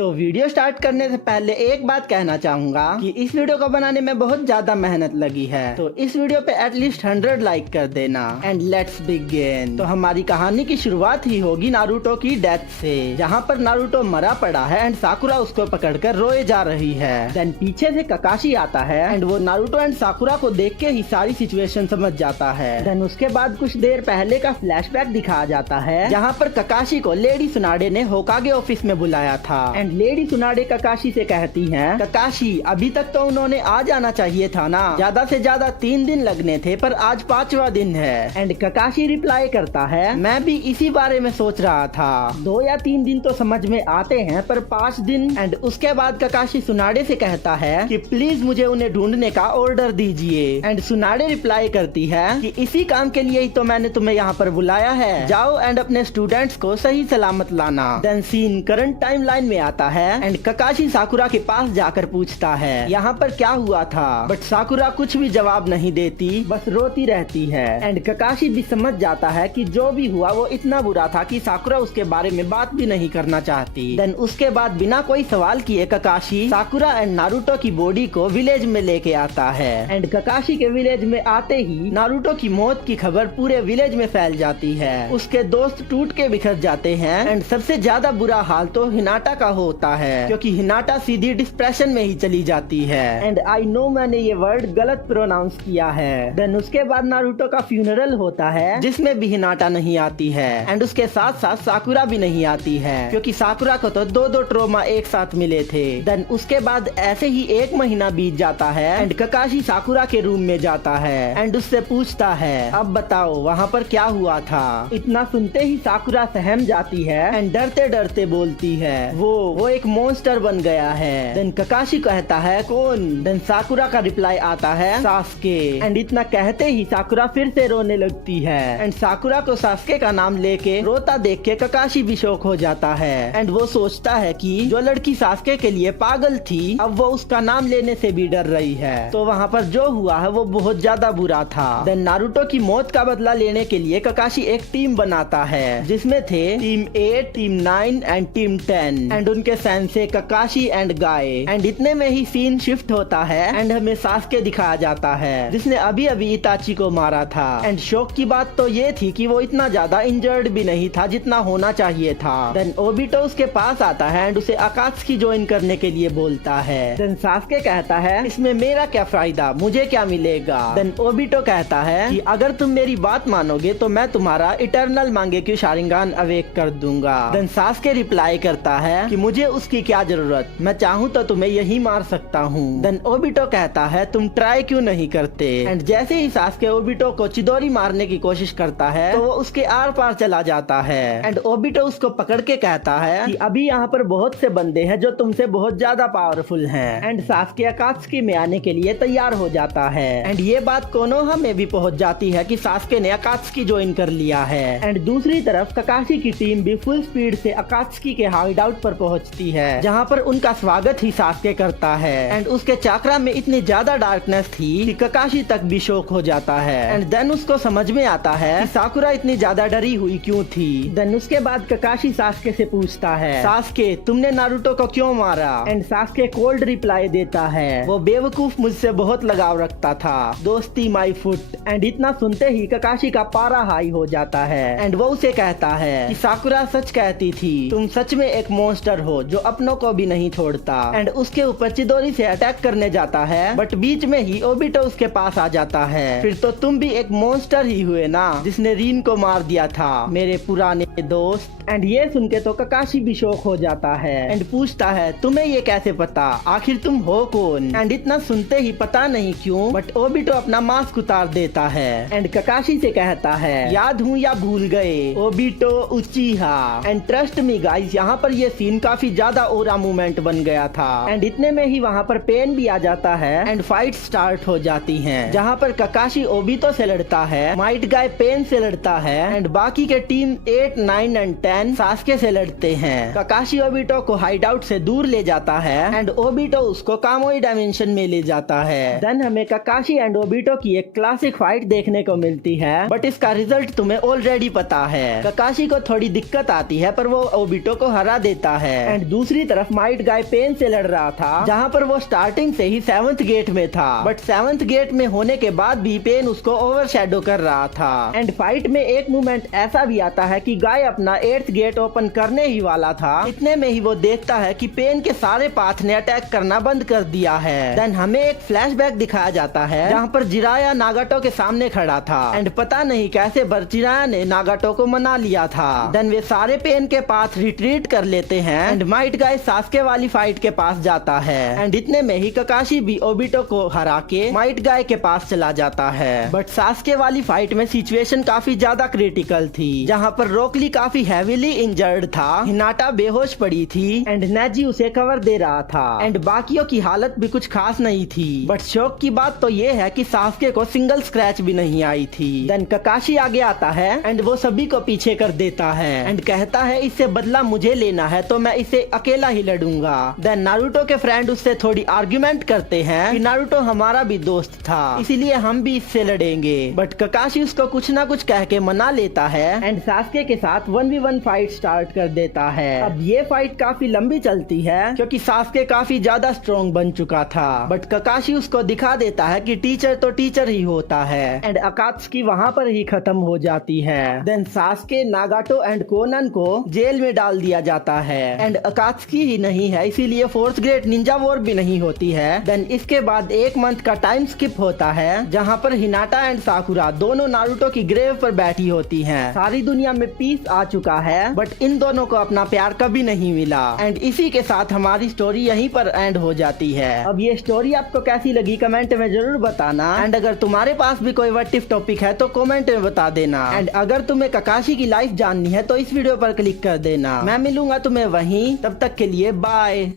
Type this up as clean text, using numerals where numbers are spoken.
तो video start करने से पहले एक बात कहना चाहूंगा कि इस वीडियो को बनाने में बहुत ज्यादा मेहनत लगी है, तो इस वीडियो पे एटलीस्ट 100 लाइक कर देना। And let's begin. तो हमारी कहानी की शुरुआत ही होगी नारुतो की डेथ से, जहाँ पर नारुतो मरा पड़ा है एंड साकुरा उसको पकड़कर रोए जा रही है। देन पीछे से ककाशी आता है एंड वो नारुतो एंड साकुरा को देख के ही सारी सिचुएशन समझ जाता है। देन उसके बाद कुछ देर पहले का फ्लैशबैक दिखाया जाता है, जहाँ पर ककाशी को लेडी सुनाडे ने होकागे ऑफिस में बुलाया था। एंड लेडी सुनाडे ककाशी से कहती हैं, ककाशी अभी तक तो उन्होंने आ जाना चाहिए था ना, ज्यादा से ज्यादा 3 दिन लगने थे, पर आज 5वां दिन है। एंड ककाशी रिप्लाई करता है, मैं भी इसी बारे में सोच रहा था, 2 या 3 दिन तो समझ में आते हैं, पर 5 दिन। एंड उसके बाद ककाशी सुनाडे से कहता है कि प्लीज मुझे उन्हें ढूंढने का ऑर्डर दीजिए। एंड सुनाडे रिप्लाई करती है कि इसी काम के लिए ही तो मैंने तुम्हें यहाँ पर बुलाया है, जाओ एंड अपने स्टूडेंट्स को सही सलामत लाना। देन सीन करंट टाइमलाइन में आता है एंड ककाशी साकुरा के पास जाकर पूछता है यहाँ पर क्या हुआ था, बट साकुरा कुछ भी जवाब नहीं देती, बस रोती रहती है। एंड ककाशी भी समझ जाता है कि जो भी हुआ वो इतना बुरा था कि साकुरा उसके बारे में बात भी नहीं करना चाहती। देन उसके बाद बिना कोई सवाल किए ककाशी साकुरा एंड नारुतो की बॉडी को विलेज में लेके आता है। एंड ककाशी के विलेज में आते ही नारुतो की मौत की खबर पूरे विलेज में फैल जाती है। उसके दोस्त टूट के बिखर जाते हैं एंड सबसे ज्यादा बुरा हाल तो हिनाटा का होता है, क्योंकि हिनाटा सीधी डिप्रेशन में ही चली जाती है। एंड आई नो मैंने ये वर्ड गलत प्रोनाउंस किया है। देन उसके बाद नारुतो का फ्यूनरल होता है, जिसमें भी हिनाटा नहीं आती है एंड उसके साथ साथ साकुरा भी नहीं आती है, क्योंकि साकुरा को तो 2 ट्रोमा एक साथ मिले थे। देन उसके बाद ऐसे ही 1 महीना बीत जाता है एंड ककाशी साकुरा के रूम में जाता है एंड उससे पूछता है, अब बताओ वहाँ पर क्या हुआ था। इतना सुनते ही साकुरा सहम जाती है एंड डरते डरते बोलती है, वो एक मॉन्स्टर बन गया है। देन ककाशी कहता है, कौन? देन साकुरा का रिप्लाई आता है, सास्के। एंड इतना कहते ही साकुरा फिर से रोने लगती है एंड साकुरा को सास्के का नाम लेके रोता देख के ककाशी भी शौक हो जाता है। एंड वो सोचता है कि जो लड़की सास्के के लिए पागल थी, अब वो उसका नाम लेने से भी डर रही है। तो वहाँ पर जो हुआ है वो बहुत ज्यादा बुरा था। देन नारुतो की मौत का बदला लेने के लिए ककाशी एक टीम बनाता है, जिसमें थे team 8, team 9 and team 10 and उनके sensei Kakashi and Guy. And इतने में ही सीन शिफ्ट होता है एंड हमें सास्के दिखाया जाता है, जिसने अभी अभी इताची को मारा था। एंड शौक की बात तो ये थी कि वो इतना ज्यादा इंजर्ड भी नहीं था जितना होना चाहिए था। देन ओबिटो उसके पास आता है एंड उसे अकात्सुकी ज्वाइन करने के लिए बोलता है। देन सास्के कहता है, इसमें मेरा क्या फायदा, मुझे क्या मिलेगा। देन ओबिटो कहता है कि अगर तुम मेरी बात मानोगे तो मैं तुम्हारा इटर्नल मांगेक्यू शारिंगान अवेक कर दूंगा। देन सास्के रिप्लाई करता है कि मुझे उसकी क्या जरूरत, मैं चाहूँ तो तुम्हें यही मार सकता हूँ। देन ओबिटो कहता है, तुम ट्राई क्यों नहीं करते। एंड जैसे ही सास्के ओबिटो को चिदोरी मारने की कोशिश करता है, तो वो उसके आर पार चला जाता है। एंड ओबिटो उसको पकड़ के कहता है कि अभी यहाँ पर बहुत से बंदे हैं जो तुमसे बहुत ज्यादा पावरफुल हैं। एंड सास्के अकात्सुकी में आने के लिए तैयार हो जाता है। एंड ये बात कोनोहा में भी पहुँच जाती है कि सास्के ने अकात्सुकी ज्वाइन कर लिया है। एंड दूसरी तरफ ककाशी की टीम भी फुल स्पीड से अकात्सुकी के हाइड आउट पर पहुँचती है, जहाँ पर उनका स्वागत ही सास्के करता है। एंड उसके चाकरा में इतनी ज्यादा डार्कनेस थी कि ककाशी तक भी शौक हो जाता है। एंड देन उसको समझ में आता है कि साकुरा इतनी ज्यादा डरी हुई क्यों थी। देन उसके बाद ककाशी सास्के से पूछता है, सास्के तुमने नारुतो को क्यों मारा। एंड सास्के कोल्ड रिप्लाई देता है, वो बेवकूफ मुझसे बहुत लगाव रखता था, दोस्ती माई फुट। एंड इतना सुनते ही ककाशी का पारा हाई हो जाता है एंड वो उसे कहता है कि साकुरा सच कहती थी, तुम सच में एक मॉन्स्टर हो जो अपनों को भी नहीं छोड़ता। एंड उसके ऊपर चिदोरी से अटैक करने जाता है, बट बीच में ही ओबिटो उसके पास आ जाता है। फिर तो तुम भी एक मॉन्स्टर ही हुए ना, जिसने रीन को मार दिया था, मेरे पुराने दोस्त। एंड ये सुन के तो ककाशी भी शौक हो जाता है एंड पूछता है, तुम्हें ये कैसे पता, आखिर तुम हो कौन। एंड इतना सुनते ही पता नहीं क्यों बट ओबिटो अपना मास्क उतार देता है एंड ककाशी से कहता है, याद हूँ या भूल गए, Obito उचिहा। And trust me guys, यहाँ पर ये सीन काफी ज्यादा ओरा मूवमेंट बन गया था। एंड इतने में ही वहाँ पर पेन भी आ जाता है एंड फाइट स्टार्ट हो जाती हैं, जहाँ पर ककाशी ओबिटो से लड़ता है, माइट गाय पेन से लड़ता है एंड बाकी के टीम 8, 9 एंड 10 सास्के से लड़ते हैं। ककाशी ओबिटो को हाइड आउट से दूर ले जाता है एंड ओबिटो उसको कामोई डायमेंशन में ले जाता है। देन हमें ककाशी एंड ओबिटो की एक क्लासिक फाइट देखने को मिलती है, बट इसका रिजल्ट तुम्हें ऑलरेडी पता है। ककाशी को थोड़ी दिक्कत आती है पर वो ओबिटो को हरा देता है एंड दूसरी तरफ माइट गाय पेन से लड़ रहा था, जहाँ पर वो स्टार्टिंग से ही 7th गेट में था, बट 7th गेट में होने के बाद भी पेन उसको ओवरशैडो कर रहा था। एंड फाइट में एक मोमेंट ऐसा भी आता है कि गाय अपना 8th गेट ओपन करने ही वाला था, इतने में ही वो देखता है कि पेन के सारे पाथ ने अटैक करना बंद कर दिया है। देन हमें एक फ्लैशबैक दिखाया जाता है जहाँ पर जिराया नागाटो के सामने खड़ा था, एंड पता नहीं कैसे जिराया ने नागाटो को मना लिया था। देन वे सारे पेन के पाथ रिट्रीट कर लेते हैं एंड माइट गाय सास्के वाली फाइट के पास जाता है, एंड इतने में ही ककाशी भी ओबिटो को हरा के माइट गाय के पास चला जाता है। बट सास्के वाली फाइट में सिचुएशन काफी ज्यादा क्रिटिकल थी, जहाँ पर रोकली काफी हैवीली इंजर्ड था, हिनाटा बेहोश पड़ी थी एंड नेजी उसे कवर दे रहा था, एंड बाकियों की हालत भी कुछ खास नहीं थी। बट शौक की बात तो ये है कि सास्के को सिंगल स्क्रैच भी नहीं आई थी। देन ककाशी आगे आता है एंड वो सभी को पीछे कर देता है एंड कहता है इससे बदला मुझे लेना है तो मैं इसे अकेला ही लड़ूंगा। देन नारुतो के फ्रेंड उससे थोड़ी आर्ग्यूमेंट करते हैं कि नारुतो हमारा भी दोस्त था, इसीलिए हम भी इससे लड़ेंगे। बट ककाशी उसको कुछ ना कुछ कह के मना लेता है एंड सास्के के साथ 1v1 फाइट स्टार्ट कर देता है। अब ये फाइट काफी लंबी चलती है क्योंकि सास्के काफी ज्यादा स्ट्रॉन्ग बन चुका था, बट ककाशी उसको दिखा देता है कि टीचर तो टीचर ही होता है, एंड अकात्सुकी वहाँ पर ही खत्म हो जाती है। Then Sasuke, Nagato and Konan को जेल में डाल दिया जाता है, एंड अकात्सुकी ही नहीं है इसीलिए 4th ग्रेड निंजा वॉर भी नहीं होती है। देन इसके बाद 1 मंथ का टाइम स्किप होता है जहाँ पर हिनाटा एंड साकुरा दोनों नारुतो की ग्रेव पर बैठी होती हैं। सारी दुनिया में पीस आ चुका है, बट इन दोनों को अपना प्यार कभी नहीं मिला, एंड इसी के साथ हमारी स्टोरी यहीं पर एंड हो जाती है। अब ये स्टोरी आपको कैसी लगी कमेंट में जरूर बताना, एंड अगर तुम्हारे पास भी कोई व्हाट इफ टॉपिक है तो कमेंट में बता देना, एंड अगर तुम्हें ककाशी की लाइफ जाननी है तो इस वीडियो पर क्लिक कर देना। मैं मिलूंगा तुम्हें वहीं, तब तक के लिए बाय।